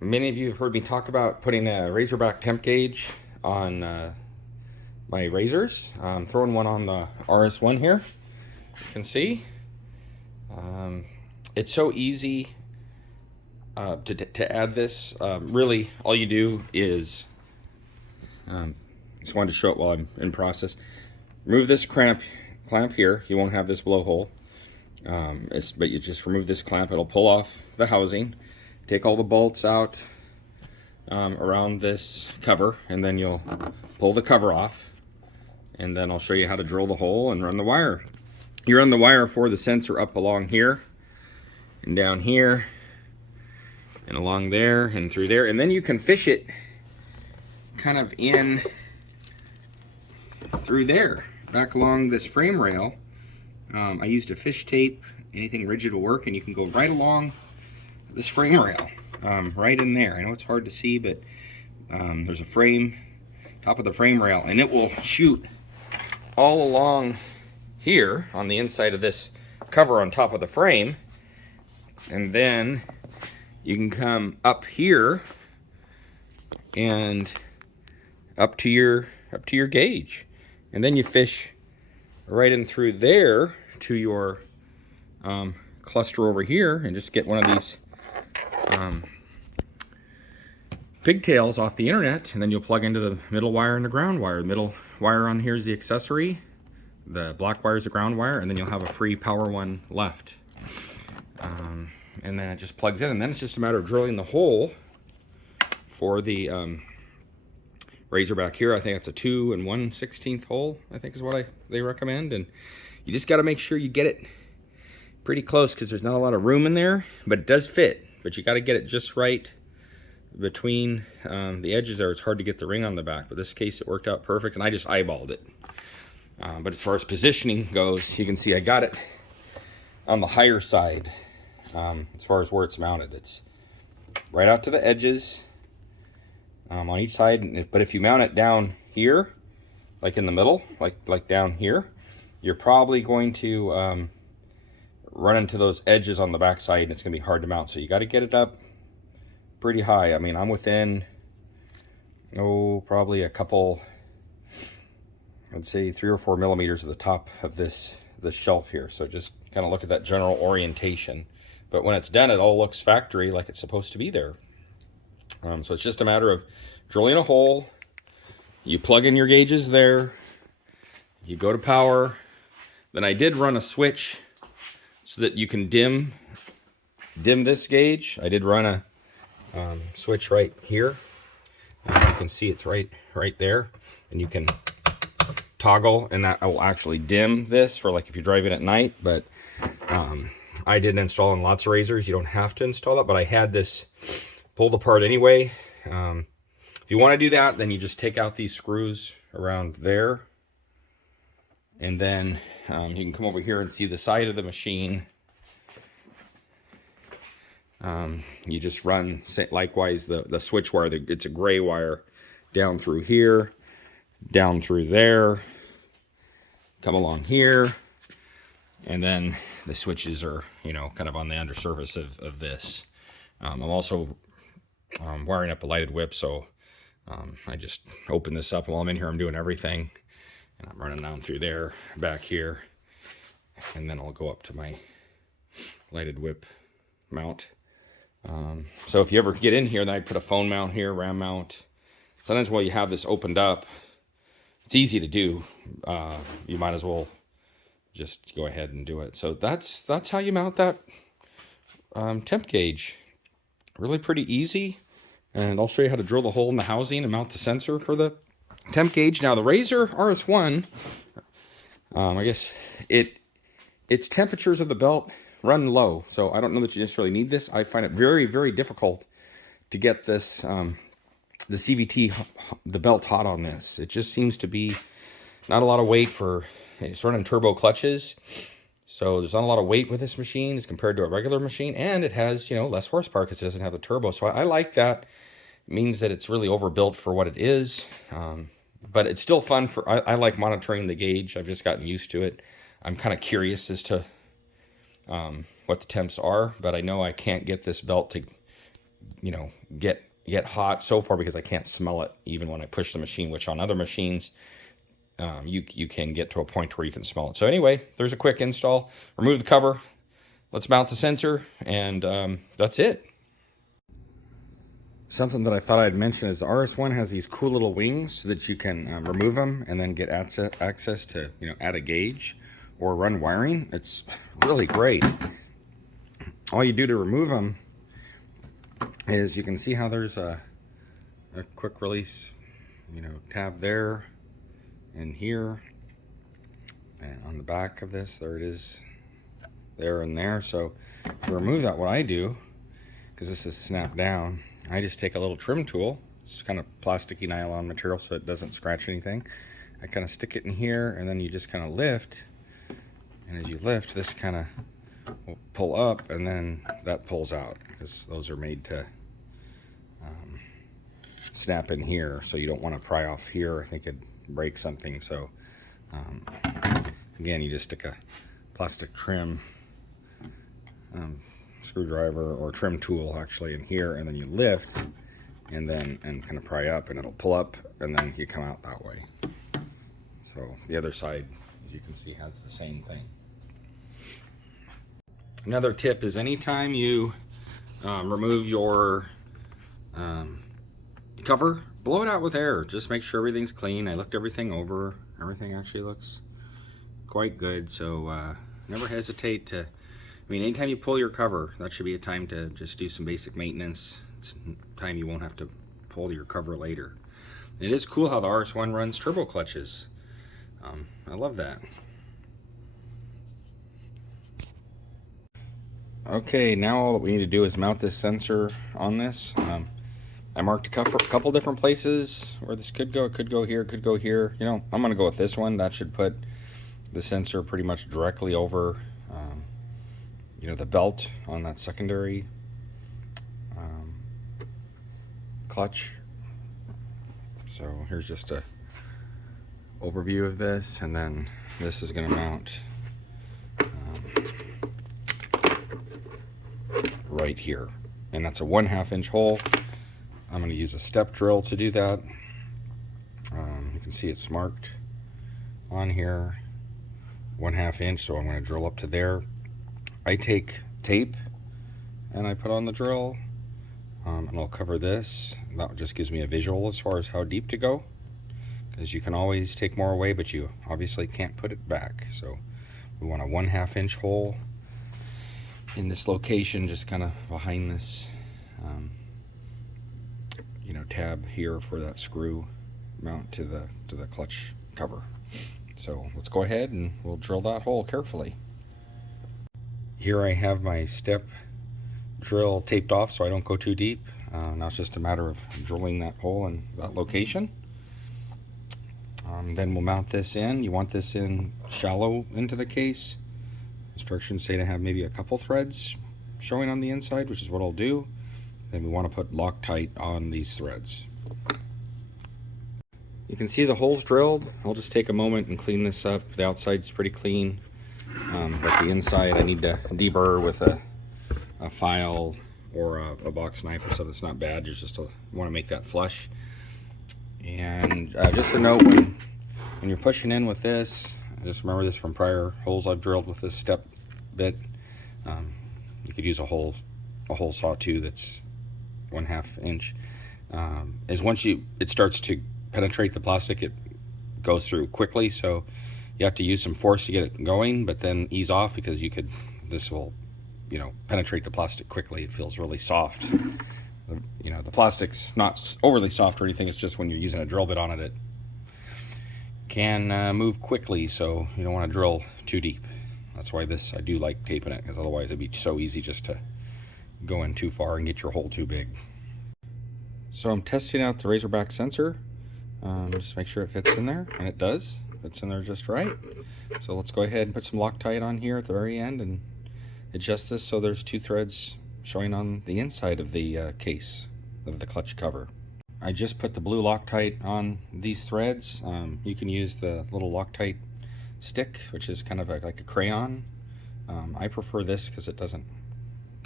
Many of you have heard me talk about putting a Razorback temp gauge on my razors. I'm throwing one on the RS-1 here. You can see. It's so easy to add this. Really, all you do is, just wanted to show it while I'm in process. Remove this clamp here. You won't have this blowhole. But you just remove this clamp. It'll pull off the housing. Take all the bolts out around this cover, and then you'll pull the cover off, and then I'll show you how to drill the hole and run the wire. You run the wire for the sensor up along here and down here and along there and through there, and then you can fish it kind of in through there back along this frame rail. I used a fish tape. Anything rigid will work, and you can go right along this frame rail, right in there. I know it's hard to see, but there's a frame, top of the frame rail, and it will shoot all along here on the inside of this cover on top of the frame, and then you can come up here and up to your gauge, and then you fish right in through there to your cluster over here, and just get one of these pigtails off the internet, and then you'll plug into the middle wire and the ground wire. The middle wire on here is the accessory, the black wire is the ground wire, and then you'll have a free power one left. And then it just plugs in, and then it's just a matter of drilling the hole for the Razorback here. I think it's a 2 1/16 hole, I think is what they recommend, and you just got to make sure you get it pretty close, because there's not a lot of room in there, but it does fit. But you got to get it just right between the edges there. It's hard to get the ring on the back, but this case it worked out perfect, and I just eyeballed it. But as far as positioning goes, you can see I got it on the higher side. As far as where it's mounted, it's right out to the edges on each side. But if you mount it down here, like in the middle, like down here, you're probably going to run into those edges on the back side, and it's going to be hard to mount. So you got to get it up pretty high. I mean, I'm within, probably a couple, I'd say 3 or 4 millimeters of the top of this shelf here. So just kind of look at that general orientation. But when it's done, it all looks factory, like it's supposed to be there. So it's just a matter of drilling a hole. You plug in your gauges there. You go to power. Then I did run a switch so that you can dim this gauge. I did run a switch right here. You can see it's right there, and you can toggle, and that will actually dim this for, like, if you're driving at night. But I didn't install in lots of razors. You don't have to install that, but I had this pulled apart anyway. If you want to do that, then you just take out these screws around there, and then you can come over here and see the side of the machine. You just run, likewise, the switch wire. It's a gray wire down through here, down through there, come along here, and then the switches are, kind of on the undersurface of this. I'm also wiring up a lighted whip, so I just open this up. While I'm in here, I'm doing everything, and I'm running down through there, back here, and then I'll go up to my lighted whip mount. So if you ever get in here, then I put a phone mount here, RAM mount. Sometimes while you have this opened up, it's easy to do. You might as well just go ahead and do it. So that's how you mount that temp gauge. Really pretty easy. And I'll show you how to drill the hole in the housing and mount the sensor for the temp gauge. Now the Razor RS-1, I guess its temperatures of the belt run low, so I don't know that you necessarily need this. I find it very, very difficult to get this the CVT, the belt, hot on this. It just seems to be not a lot of weight for, it's running turbo clutches, so there's not a lot of weight with this machine as compared to a regular machine, and it has, less horsepower because it doesn't have the turbo. So I like that. It means that it's really overbuilt for what it is, but it's still fun. I like monitoring the gauge. I've just gotten used to it. I'm kind of curious as to what the temps are, but I know I can't get this belt to you know, get hot so far because I can't smell it even when I push the machine, which on other machines, you can get to a point where you can smell it. So anyway, there's a quick install. Remove the cover. Let's mount the sensor, and that's it. Something that I thought I'd mention is the RS-1 has these cool little wings so that you can remove them and then get access to, you know, add a gauge or run wiring. It's really great. All you do to remove them is you can see how there's a quick release, you know, tab there and here, and on the back of this, there it is, there and there. So to remove that, what I do, because this is snapped down, I just take a little trim tool. It's kind of plasticky nylon material so it doesn't scratch anything. I kind of stick it in here, and then you just kind of lift, and as you lift, this kind of will pull up, and then that pulls out, because those are made to snap in here, so you don't want to pry off here. I think it'd break something. So again, you just stick a plastic trim screwdriver or trim tool actually in here, and then you lift and kind of pry up, and it'll pull up, and then you come out that way. So the other side, as you can see, has the same thing. Another tip is anytime you remove your cover, blow it out with air. Just make sure everything's clean. I looked everything over. Everything actually looks quite good. So never hesitate to, I mean, anytime you pull your cover, that should be a time to just do some basic maintenance. It's a time you won't have to pull your cover later. And it is cool how the RS-1 runs turbo clutches. I love that. Okay, now all that we need to do is mount this sensor on this. I marked a couple different places where this could go. It could go here, could go here. You know, I'm gonna go with this one. That should put the sensor pretty much directly over, you know, the belt on that secondary clutch. So here's just a overview of this, and then this is gonna mount right here, and that's a 1/2 inch hole. I'm going to use a step drill to do that. You can see it's marked on here 1/2 inch, so I'm going to drill up to there. I take tape and I put on the drill, and I'll cover this. That just gives me a visual as far as how deep to go, because you can always take more away, but you obviously can't put it back. So we want a 1/2 inch hole in this location, just kind of behind this you know, tab here for that screw mount to the clutch cover. So let's go ahead and we'll drill that hole carefully. Here I have my step drill taped off so I don't go too deep. Now it's just a matter of drilling that hole in that location. Then we'll mount this in. You want this in shallow into the case. Instructions say to have maybe a couple threads showing on the inside, which is what I'll do. Then we want to put Loctite on these threads. You can see the holes drilled. I'll just take a moment and clean this up. The outside's pretty clean, but the inside I need to deburr with a file or a box knife or something that's not bad. You just want to make that flush. And just a note, when you're pushing in with this, just remember this from prior holes I've drilled with this step bit. You could use a hole saw too that's 1/2 inch. Is once it starts to penetrate the plastic, it goes through quickly, so you have to use some force to get it going, but then ease off, because this will, you know, penetrate the plastic quickly. It feels really soft. You know, the plastic's not overly soft or anything. It's just when you're using a drill bit on it, it can move quickly, so you don't want to drill too deep. That's why I do like taping it, because otherwise it'd be so easy just to go in too far and get your hole too big. So I'm testing out the Razorback sensor. Just make sure it fits in there, and it does. Fits in there just right. So let's go ahead and put some Loctite on here at the very end and adjust this so there's 2 threads showing on the inside of the case of the clutch cover. I just put the blue Loctite on these threads. You can use the little Loctite stick, which is kind of like a crayon. I prefer this because it doesn't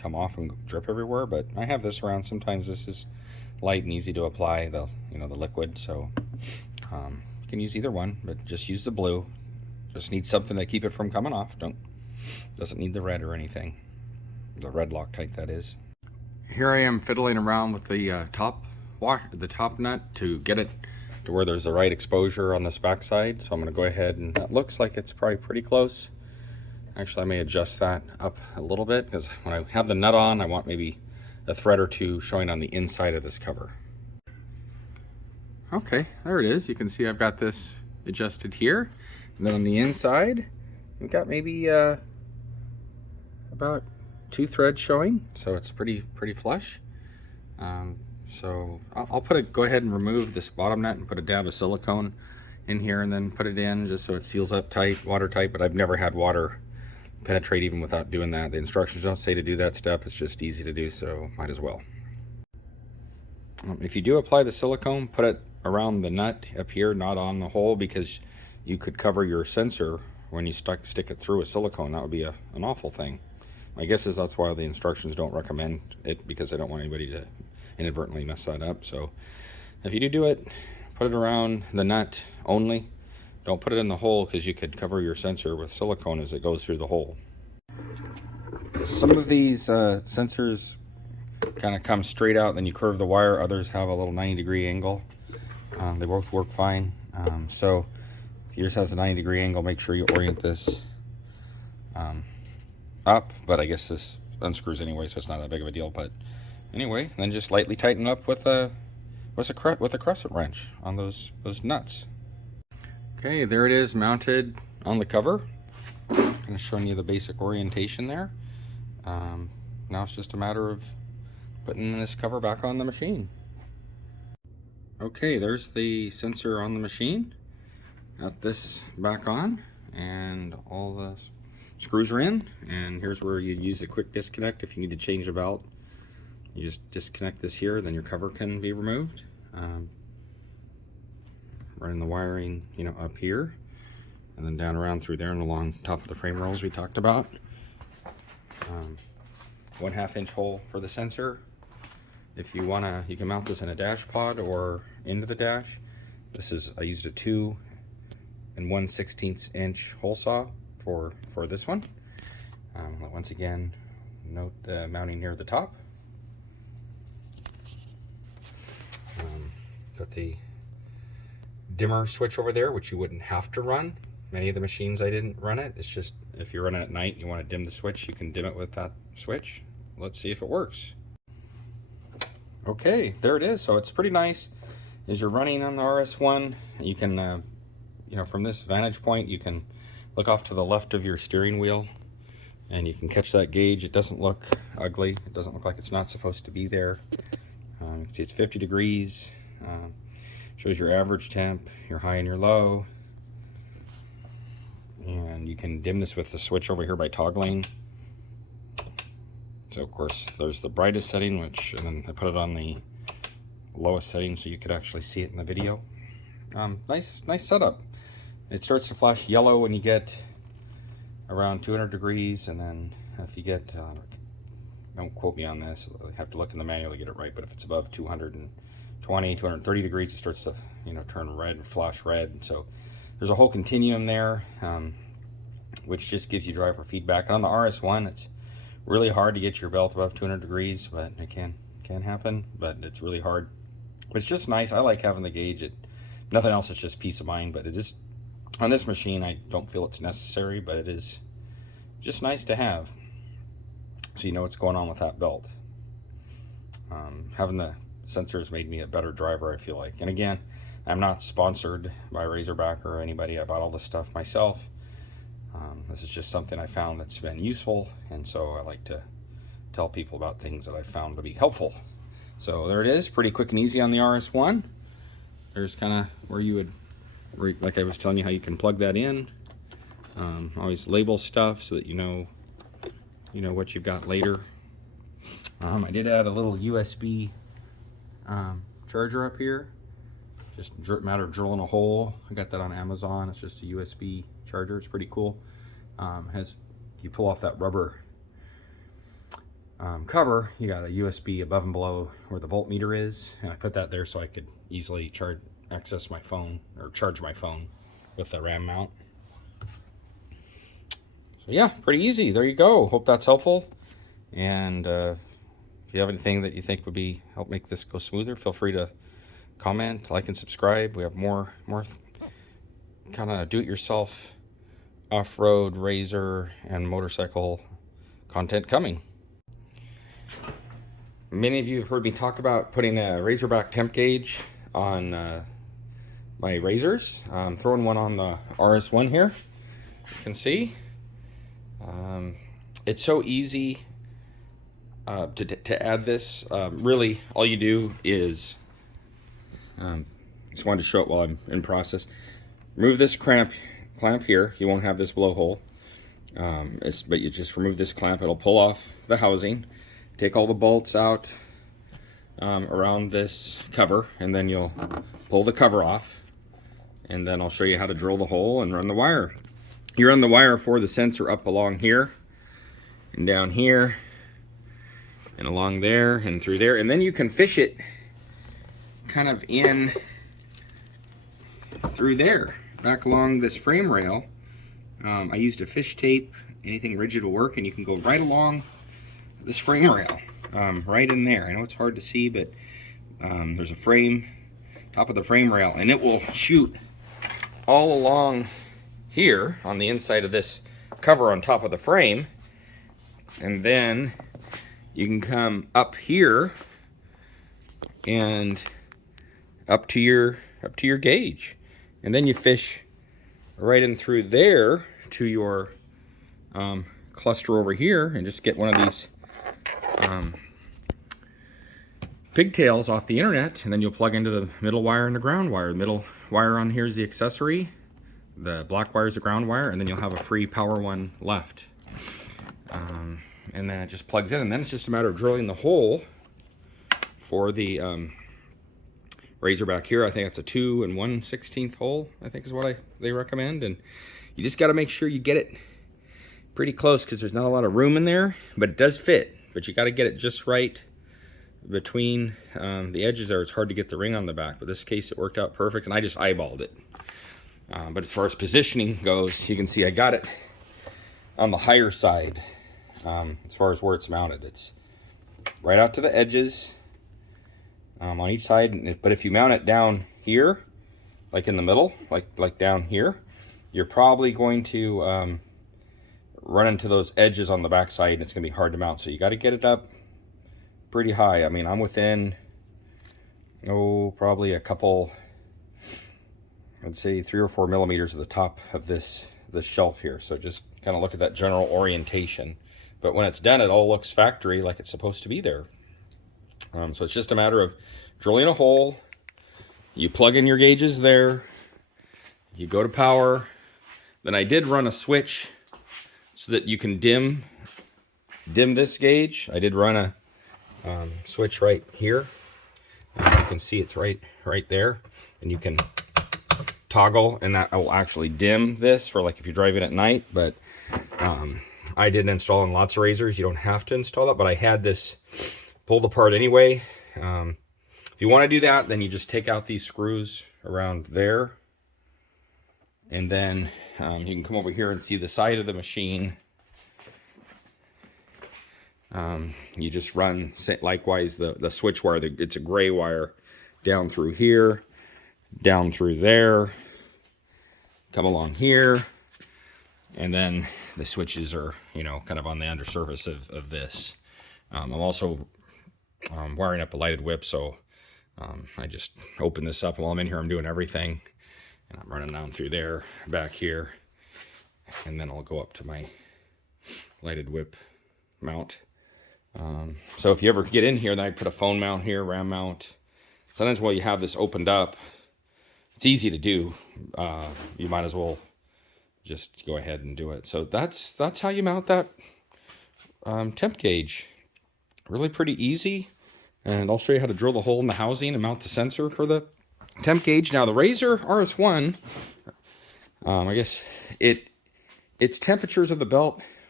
come off and drip everywhere, but I have this around. Sometimes this is light and easy to apply, the the liquid, so you can use either one, but just use the blue. Just need something to keep it from coming off. Doesn't need the red or anything. The red Loctite, that is. Here I am fiddling around with the top nut to get it to where there's the right exposure on this backside. So I'm going to go ahead, and that looks like it's probably pretty close. Actually, I may adjust that up a little bit, because when I have the nut on, I want maybe a thread or two showing on the inside of this cover. Okay, there it is. You can see I've got this adjusted here, and then on the inside we've got maybe about 2 threads showing, so it's pretty flush. So I'll go ahead and remove this bottom nut and put a dab of silicone in here, and then put it in just so it seals up tight, watertight. But I've never had water penetrate even without doing that. The instructions don't say to do that step. It's just easy to do, so might as well. If you do apply the silicone, put it around the nut up here, not on the hole, because you could cover your sensor when you stick it through a silicone. That would be an awful thing. My guess is that's why the instructions don't recommend it, because they don't want anybody to inadvertently mess that up. So if you do it, put it around the nut only. Don't put it in the hole, because you could cover your sensor with silicone as it goes through the hole. Some of these sensors kind of come straight out, then you curve the wire. Others have a little 90-degree angle. They both work fine. So if yours has a 90-degree angle, make sure you orient this up, but I guess this unscrews anyway, so it's not that big of a deal. But anyway, then just lightly tighten up with a crescent wrench on those nuts. Okay, there it is, mounted on the cover. Kind of showing you the basic orientation there. Now it's just a matter of putting this cover back on the machine. Okay, there's the sensor on the machine. Got this back on, and all the screws are in, and here's where you use a quick disconnect if you need to change a belt. You just disconnect this here, then your cover can be removed. Running the wiring, up here, and then down around through there and along top of the frame rails we talked about. 1/2 inch hole for the sensor. If you wanna, you can mount this in a dash pod or into the dash. I used a 2 1/16 inch hole saw for this one. Once again, note the mounting near the top. Got the dimmer switch over there, which you wouldn't have to run. Many of the machines I didn't run it. It's just if you're running at night and you want to dim the switch, you can dim it with that switch. Let's see if it works. Okay, there it is. So it's pretty nice. As you're running on the RS-1, you can, from this vantage point, you can look off to the left of your steering wheel, and you can catch that gauge. It doesn't look ugly. It doesn't look like it's not supposed to be there. You can see it's 50 degrees. Shows your average temp, your high and your low. And you can dim this with the switch over here by toggling. So of course there's the brightest setting, and then I put it on the lowest setting so you could actually see it in the video. Nice setup. It starts to flash yellow when you get around 200 degrees, and then if you get, don't quote me on this, I have to look in the manual to get it right, but if it's above 220, 230 degrees, it starts to turn red and flash red. And so there's a whole continuum there, which just gives you driver feedback. And on the RS-1, it's really hard to get your belt above 200 degrees, but it can happen, but it's really hard. But it's just nice. I like having the gauge. Nothing else, it's just peace of mind, but it is, on this machine, I don't feel it's necessary, but it is just nice to have, so you know what's going on with that belt. Having the sensors made me a better driver, I feel like. And again, I'm not sponsored by Razorback or anybody. I bought all this stuff myself. This is just something I found that's been useful, and so I like to tell people about things that I found to be helpful. So there it is, pretty quick and easy on the RS-1. There's kind of where you would, like I was telling you, how you can plug that in. Always label stuff so that you know what you've got later. I did add a little USB charger up here. Just a matter of drilling a hole. I got that on Amazon. It's just a USB charger. It's pretty cool. You pull off that rubber cover, you got a USB above and below where the voltmeter is, and I put that there so I could easily access my phone or charge my phone with the RAM mount. So yeah, pretty easy. There you go. Hope that's helpful. And if you have anything that you think would help make this go smoother, feel free to comment, like, and subscribe. We have more kind of do-it-yourself off-road, razor, and motorcycle content coming. Many of you have heard me talk about putting a Razorback temp gauge on my razors. I'm throwing one on the RS-1 here. You can see. It's so easy to add this. Really, all you do is, just wanted to show it while I'm in process. Remove this clamp here. You won't have this blowhole, but you just remove this clamp. It'll pull off the housing. Take all the bolts out around this cover, and then you'll pull the cover off, and then I'll show you how to drill the hole and run the wire. You run the wire for the sensor up along here and down here and along there and through there, and then you can fish it kind of in through there back along this frame rail. I used a fish tape. Anything rigid will work, and you can go right along this frame rail, right in there. I know it's hard to see, but there's a frame, top of the frame rail, and it will shoot all along here on the inside of this cover on top of the frame, and then you can come up here and up to your gauge, and then you fish right in through there to your cluster over here, and just get one of these pigtails off the internet, and then you'll plug into the middle wire and the ground wire. The middle wire on here is the accessory, the black wire is the ground wire, and then you'll have a free power one left. And then it just plugs in, and then it's just a matter of drilling the hole for the Razorback here. I think it's a 2 1/16 hole, I think is what they recommend, and you just got to make sure you get it pretty close, because there's not a lot of room in there, but it does fit. But you got to get it just right between the edges there. It's hard to get the ring on the back, but this case it worked out perfect, and I just eyeballed it. But as far as positioning goes, you can see I got it on the higher side. As far as where it's mounted, it's right out to the edges on each side. But if you mount it down here, like in the middle, like down here, you're probably going to run into those edges on the back side, and it's gonna be hard to mount. So you got to get it up pretty high. I mean, I'm within probably a couple, I'd say 3 or 4 millimeters of the top of this shelf here. So just kind of look at that general orientation. But when it's done, it all looks factory, like it's supposed to be there. So it's just a matter of drilling a hole. You plug in your gauges there. You go to power. Then I did run a switch so that you can dim this gauge. I did run a switch right here. You can see it's right there, and you can toggle, and that will actually dim this for, like, if you're driving at night. But I didn't install in lots of razors. You don't have to install that, but I had this pulled apart anyway. If you want to do that, then you just take out these screws around there, and then you can come over here and see the side of the machine. You just run, likewise, the switch wire. It's a gray wire down through here, down through there, come along here, and then the switches are, kind of on the undersurface of this. I'm also wiring up a lighted whip, so I just open this up. While I'm in here, I'm doing everything, and I'm running down through there, back here, and then I'll go up to my lighted whip mount. So if you ever get in here, then I put a phone mount here, RAM mount. Sometimes while you have this opened up, it's easy to do. You might as well just go ahead and do it. So that's how you mount that temp gauge. Really pretty easy. And I'll show you how to drill the hole in the housing and mount the sensor for the temp gauge. Now the Razor RS-1, I guess its temperatures of the belt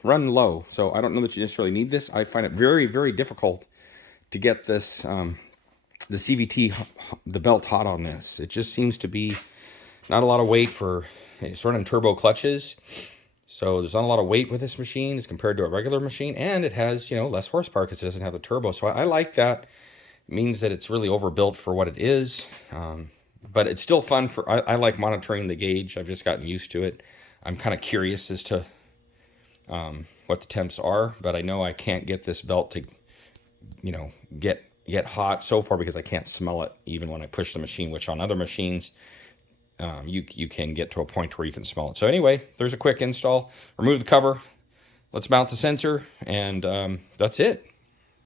run low. So I don't know that you necessarily need this. I find it very, very difficult to get this, the CVT, the belt hot on this. It just seems to be not a lot of weight for, it's running turbo clutches. So there's not a lot of weight with this machine as compared to a regular machine. And it has, you know, less horsepower because it doesn't have the turbo. So I like that. It means that it's really overbuilt for what it is. But it's still fun for, I like monitoring the gauge. I've just gotten used to it. I'm kind of curious as to what the temps are, but I know I can't get this belt to, you know, get hot so far because I can't smell it even when I push the machine, which on other machines, you can get to a point where you can smell it. So anyway, there's a quick install. Remove the cover. Let's mount the sensor, and that's it.